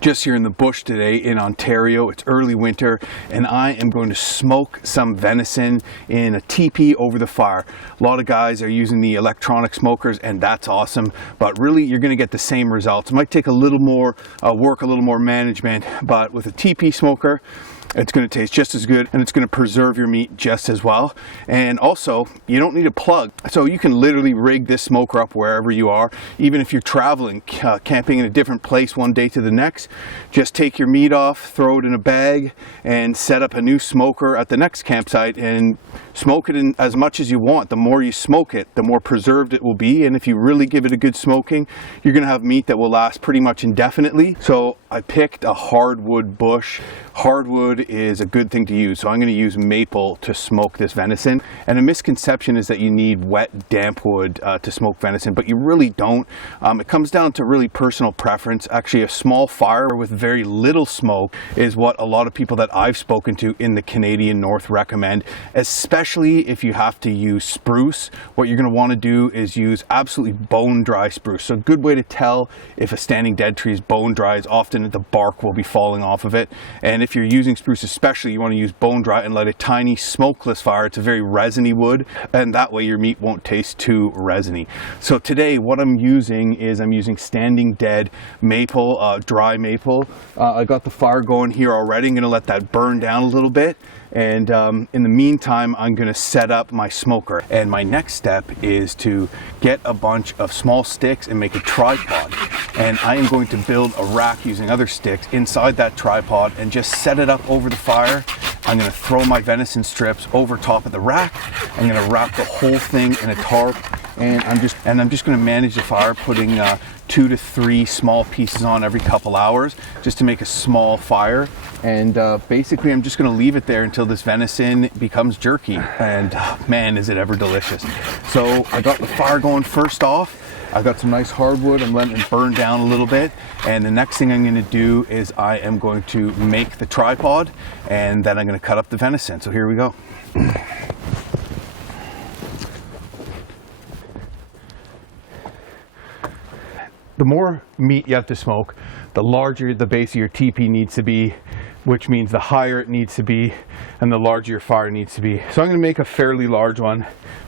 just here in the bush today in Ontario. It's early winter and I am going to smoke some venison in a teepee over the fire. A lot of guys are using the electronic smokers and that's awesome, but really you're going to get the same results. It might take a little more work, a little more management, but with a teepee smoker it's going to taste just as good and it's going to preserve your meat just as well. And also, you don't need a plug. So you can literally rig this smoker up wherever you are. Even if you're traveling, camping in a different place one day to the next, just take your meat off, throw it in a bag and set up a new smoker at the next campsite and smoke it in as much as you want. The more you smoke it, the more preserved it will be. And if you really give it a good smoking, you're going to have meat that will last pretty much indefinitely. So I picked a hardwood bush. Hardwood is a good thing to use, so I'm going to use maple to smoke this venison. And a misconception is that you need wet, damp wood to smoke venison, but you really don't. It comes down to really personal preference. Actually, a small fire with very little smoke is what a lot of people that I've spoken to in the Canadian North recommend, especially if you have to use spruce. What you're going to want to do is use absolutely bone dry spruce. So a good way to tell if a standing dead tree is bone dry is often the bark will be falling off of it. And if you're using spruce especially, you want to use bone dry and light a tiny smokeless fire. It's a very resiny wood and that way your meat won't taste too resiny. So today what I'm using is I'm using standing dead maple, dry maple. I got the fire going here already. I'm going to let that burn down a little bit. And in the meantime, I'm going to set up my smoker. And my next step is to get a bunch of small sticks and make a tripod. And I am going to build a rack using other sticks inside that tripod and just set it up over the fire. I'm going to throw my venison strips over top of the rack. I'm going to wrap the whole thing in a tarp. And I'm just going to manage the fire, putting 2 to 3 small pieces on every couple hours just to make a small fire. And basically I'm just going to leave it there until this venison becomes jerky. And man, is it ever delicious. So I got the fire going first off. I've got some nice hardwood. I'm letting it burn down a little bit. And the next thing I'm going to do is I am going to make the tripod and then I'm going to cut up the venison. So here we go. The more meat you have to smoke, the larger the base of your teepee needs to be, which means the higher it needs to be and the larger your fire needs to be. So I'm going to make a fairly large one.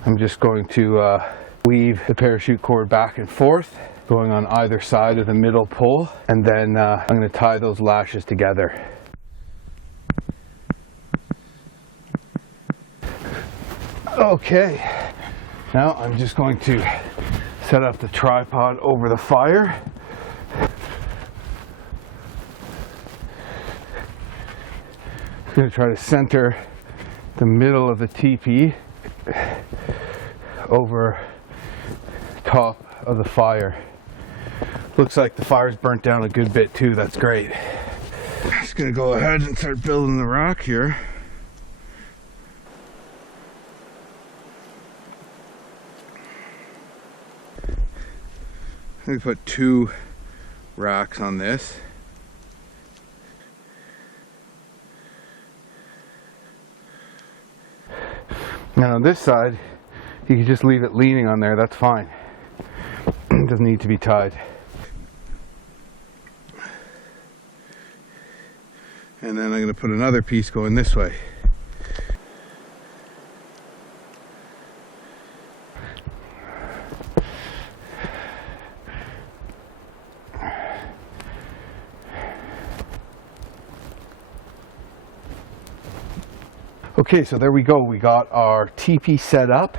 I'm just going to weave the parachute cord back and forth, going on either side of the middle pole, and then I'm going to tie those lashes together. Okay, now I'm just going to set up the tripod over the fire. I'm going to try to center the middle of the teepee over top of the fire. Looks like the fire's burnt down a good bit too. That's great. I'm just going to go ahead and start building the rack here. We put 2 racks on this. Now on this side, you can just leave it leaning on there, that's fine. It doesn't need to be tied. And then I'm going to put another piece going this way. Okay, so there we go. We got our teepee set up,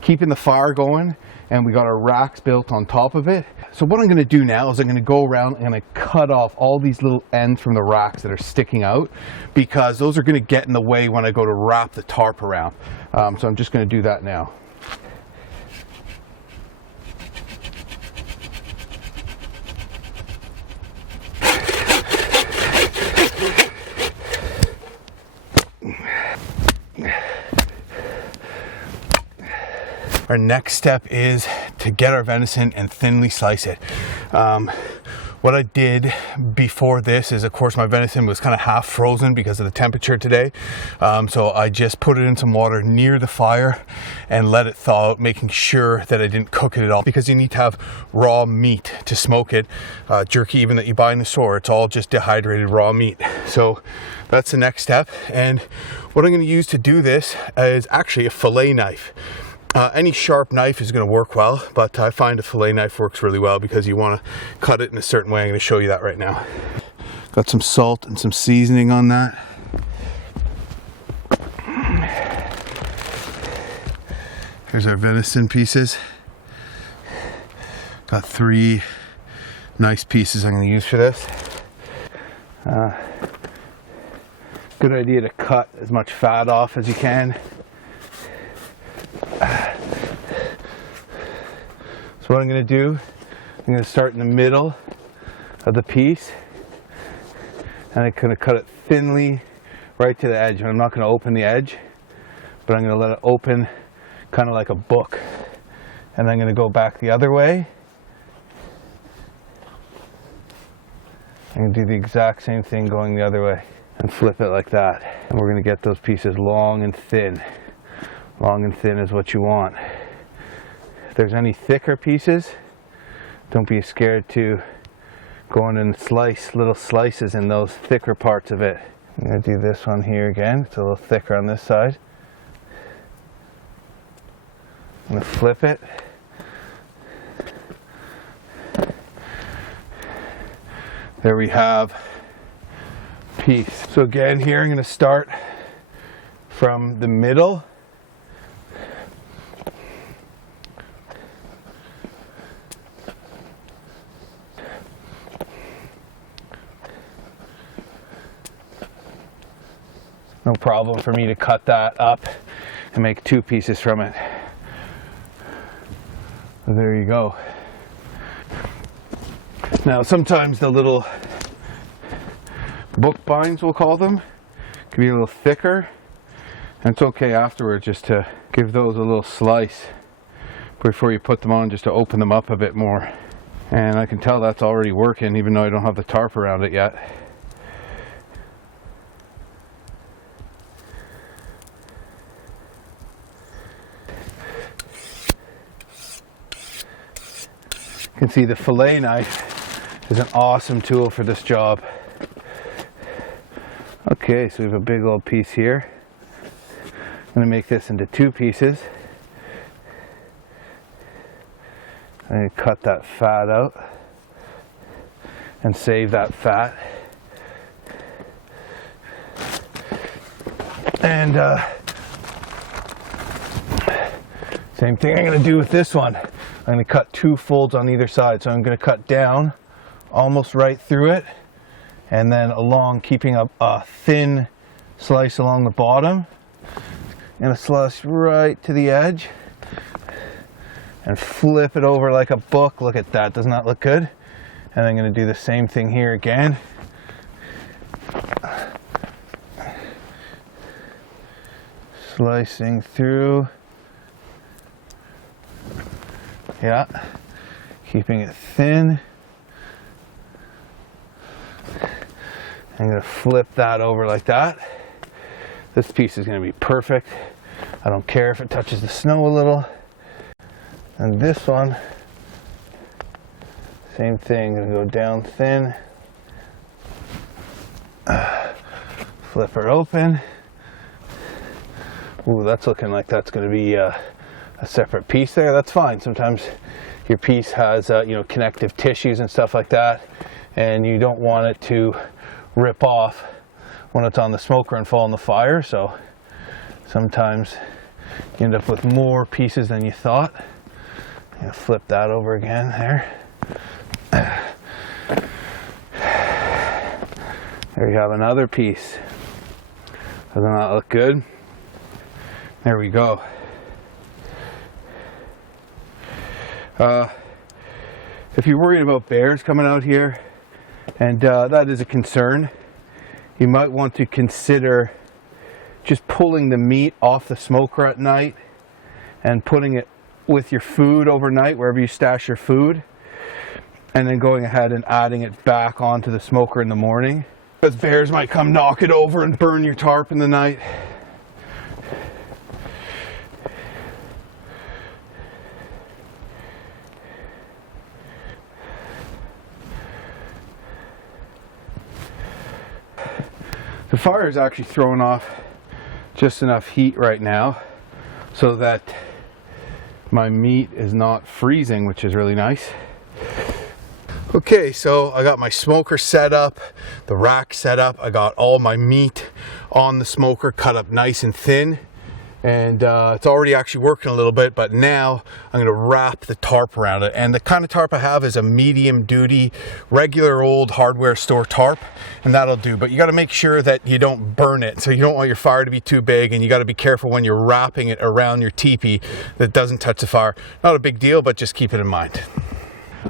keeping the fire going, and we got our racks built on top of it. So what I'm going to do now is I'm going to go around and I'm going to cut off all these little ends from the racks that are sticking out, because those are going to get in the way when I go to wrap the tarp around. So I'm just going to do that now. Our next step is to get our venison and thinly slice it. What I did before this is, of course, my venison was kind of half frozen because of the temperature today. So I just put it in some water near the fire and let it thaw out, making sure that I didn't cook it at all, because you need to have raw meat to smoke it. Jerky even that you buy in the store, it's all just dehydrated raw meat. So that's the next step. And what I'm going to use to do this is actually a fillet knife. Any sharp knife is going to work well, but I find a fillet knife works really well because you want to cut it in a certain way. I'm going to show you that right now. Got some salt and some seasoning on that. Here's our venison pieces. Got 3 nice pieces I'm going to use for this. Good idea to cut as much fat off as you can. So what I'm going to do, I'm going to start in the middle of the piece, and I'm going to cut it thinly right to the edge. And I'm not going to open the edge, but I'm going to let it open kind of like a book. And I'm going to go back the other way. I'm going to do the exact same thing going the other way and flip it like that. And we're going to get those pieces long and thin. Long and thin is what you want. If there's any thicker pieces, don't be scared to go in and slice little slices in those thicker parts of it. I'm going to do this one here again. It's a little thicker on this side. I'm going to flip it. There we have a piece. So again, here I'm going to start from the middle. No problem for me to cut that up and make 2 pieces from it. So there you go. Now sometimes the little book binds, we'll call them, can be a little thicker, and it's okay afterwards just to give those a little slice before you put them on, just to open them up a bit more. And I can tell that's already working even though I don't have the tarp around it yet. You can see the fillet knife is an awesome tool for this job. Okay, so we have a big old piece here. I'm going to make this into 2 pieces. I'm going to cut that fat out and save that fat. And same thing I'm going to do with this one. I'm going to cut 2 folds on either side. So I'm going to cut down almost right through it, and then along, keeping a thin slice along the bottom. I'm going to slice right to the edge and flip it over like a book. Look at that, doesn't that look good? And I'm going to do the same thing here again. Slicing through. Yeah, keeping it thin. I'm going to flip that over like that. This piece is going to be perfect. I don't care if it touches the snow a little. And this one, same thing. I'm going to go down thin. Flip her open. Ooh, that's looking like that's going to be a separate piece there. That's fine. Sometimes your piece has connective tissues and stuff like that, and you don't want it to rip off when it's on the smoker and fall in the fire. So sometimes you end up with more pieces than you thought. Flip that over again there. There you have another piece. Doesn't that look good? There we go. If you're worried about bears coming out here, and that is a concern, you might want to consider just pulling the meat off the smoker at night and putting it with your food overnight, wherever you stash your food. and then going ahead and adding it back onto the smoker in the morning, because bears might come knock it over and burn your tarp in the night. The fire is actually throwing off just enough heat right now so that my meat is not freezing, which is really nice. Okay, so I got my smoker set up, the rack set up. I got all my meat on the smoker cut up nice and thin, and it's already actually working a little bit, but now I'm going to wrap the tarp around it. And the kind of tarp I have is a medium duty, regular old hardware store tarp, and that'll do. But you got to make sure that you don't burn it, so you don't want your fire to be too big, and you got to be careful when you're wrapping it around your teepee that it doesn't touch the fire. Not a big deal, but just keep it in mind.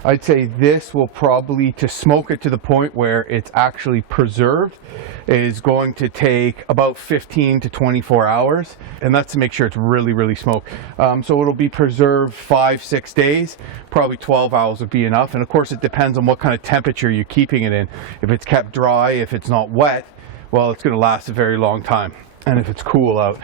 I'd say this will probably, to smoke it to the point where it's actually preserved, is going to take about 15 to 24 hours, and that's to make sure it's really smoked. So it'll be preserved 5-6 days, probably 12 hours would be enough. And of course it depends on what kind of temperature you're keeping it in. If it's kept dry, if it's not wet, well, it's going to last a very long time. And if it's cool out.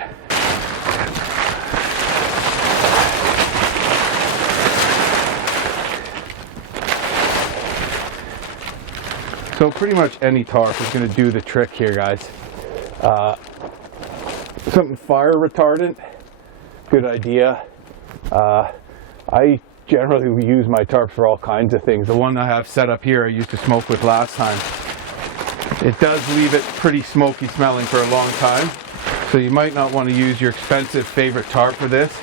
So pretty much any tarp is going to do the trick here, guys. Something fire retardant, good idea. I generally use my tarps for all kinds of things. The one I have set up here I used to smoke with last time. It does leave it pretty smoky smelling for a long time, so you might not want to use your expensive favorite tarp for this.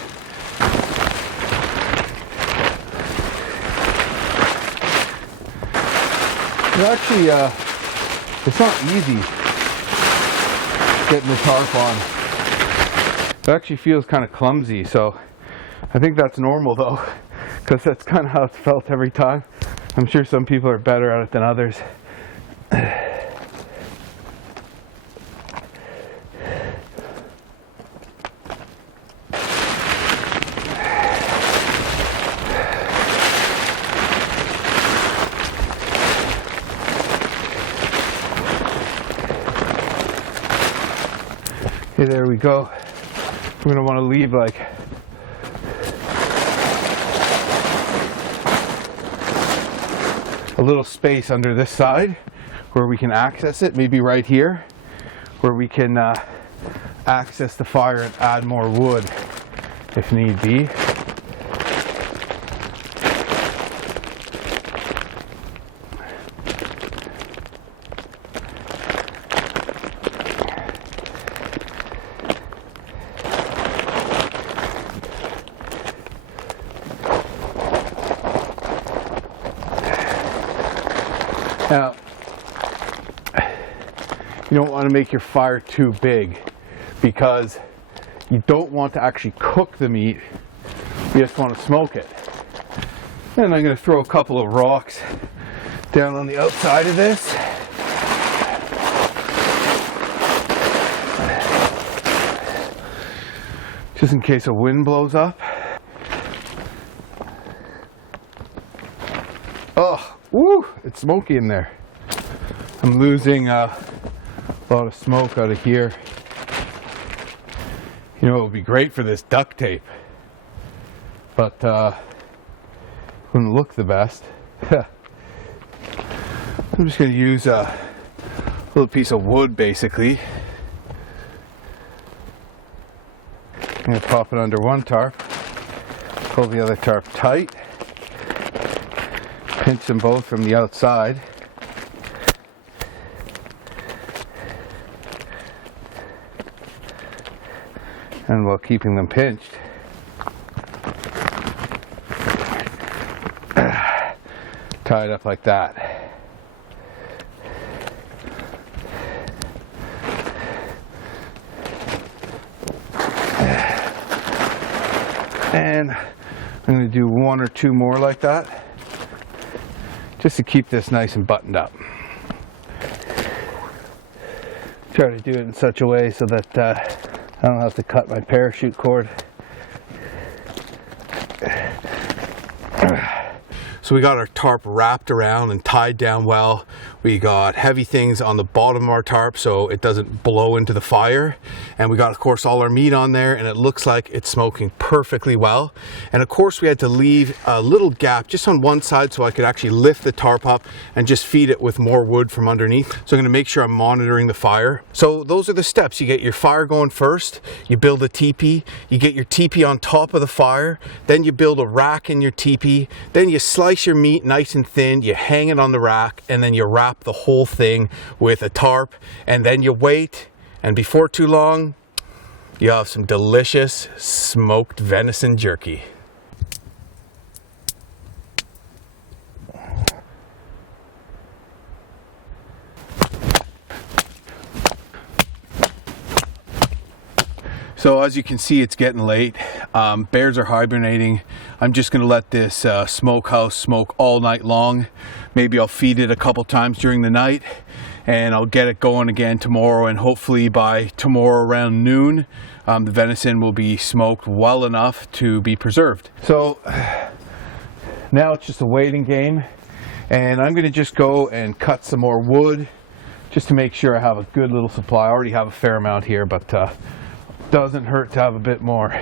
Actually, it's not easy getting the tarp on. It actually feels kind of clumsy, so I think that's normal though, because that's kind of how it's felt every time. I'm sure some people are better at it than others. Okay, there we go. We're going to want to leave like a little space under this side where we can access it, maybe right here, where we can access the fire and add more wood if need be. Now, you don't want to make your fire too big because you don't want to actually cook the meat, you just want to smoke it. And I'm going to throw a couple of rocks down on the outside of this. Just in case a wind blows up. Oh! Woo! It's smoky in there. I'm losing a lot of smoke out of here. You know, it would be great for this duct tape, but wouldn't look the best. I'm just going to use a little piece of wood, basically. I'm going to pop it under one tarp, pull the other tarp tight. Pinch them both from the outside. And while keeping them pinched, tie it up like that. And I'm going to do one or two more like that, just to keep this nice and buttoned up. Try to do it in such a way so that I don't have to cut my parachute cord. So we got our tarp wrapped around and tied down well. We got heavy things on the bottom of our tarp so it doesn't blow into the fire. And we got, of course, all our meat on there, and it looks like it's smoking perfectly well. And of course, we had to leave a little gap just on one side so I could actually lift the tarp up and just feed it with more wood from underneath. So I'm gonna make sure I'm monitoring the fire. So those are the steps. You get your fire going first, you build a teepee, you get your teepee on top of the fire, then you build a rack in your teepee, then you slice your meat nice and thin, you hang it on the rack, and then you wrap the whole thing with a tarp, and then you wait, and before too long, you have some delicious smoked venison jerky. So as you can see, it's getting late. Bears are hibernating. I'm just gonna let this smokehouse smoke all night long. Maybe I'll feed it a couple times during the night, and I'll get it going again tomorrow, and hopefully by tomorrow around noon, the venison will be smoked well enough to be preserved. So now it's just a waiting game, and I'm gonna just go and cut some more wood just to make sure I have a good little supply. I already have a fair amount here, but doesn't hurt to have a bit more.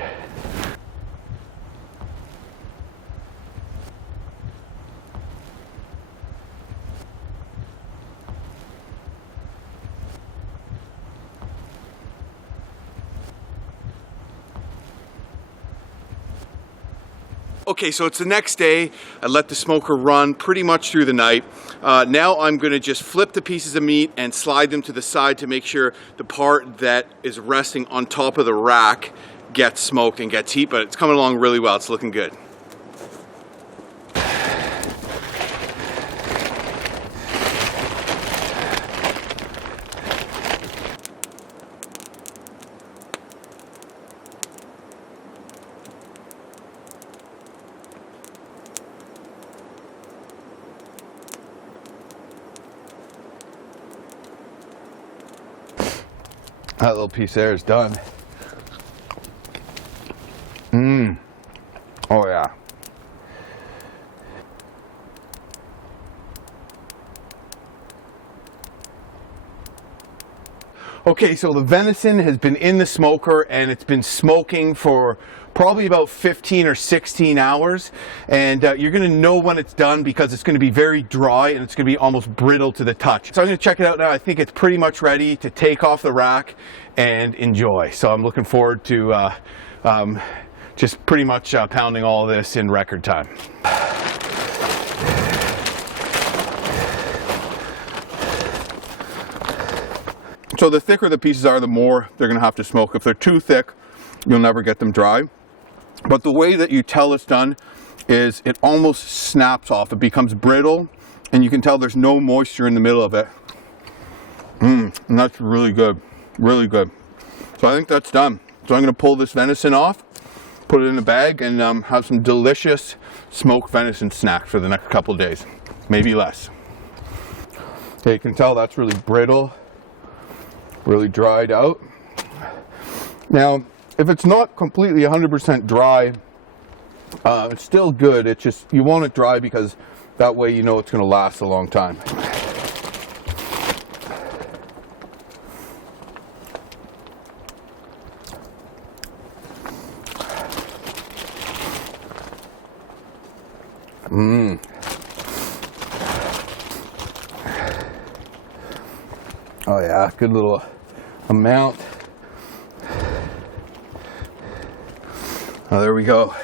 Okay, so it's the next day. I let the smoker run pretty much through the night. Now I'm gonna just flip the pieces of meat and slide them to the side to make sure the part that is resting on top of the rack gets smoked and gets heat, but it's coming along really well. It's looking good. That little piece there is done. Oh yeah. Okay, so the venison has been in the smoker and it's been smoking for probably about 15 or 16 hours, and you're gonna know when it's done because it's gonna be very dry and it's gonna be almost brittle to the touch. So I'm gonna check it out now. I think it's pretty much ready to take off the rack and enjoy. So I'm looking forward to just pretty much pounding all of this in record time. So the thicker the pieces are, the more they're gonna have to smoke. If they're too thick, you'll never get them dry. But the way that you tell it's done is it almost snaps off. It becomes brittle, and you can tell there's no moisture in the middle of it. And that's really good, really good. So I think that's done. So I'm gonna pull this venison off, put it in a bag, and have some delicious smoked venison snacks for the next couple of days, maybe less. Okay, you can tell that's really brittle, really dried out. Now, if it's not completely 100% dry, it's still good. It's just, you want it dry because that way you know it's going to last a long time. Oh yeah, good little amount. Oh, there we go.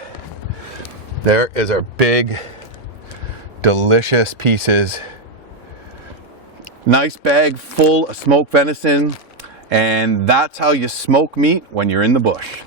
There is our big, delicious pieces. Nice bag full of smoked venison, and that's how you smoke meat when you're in the bush.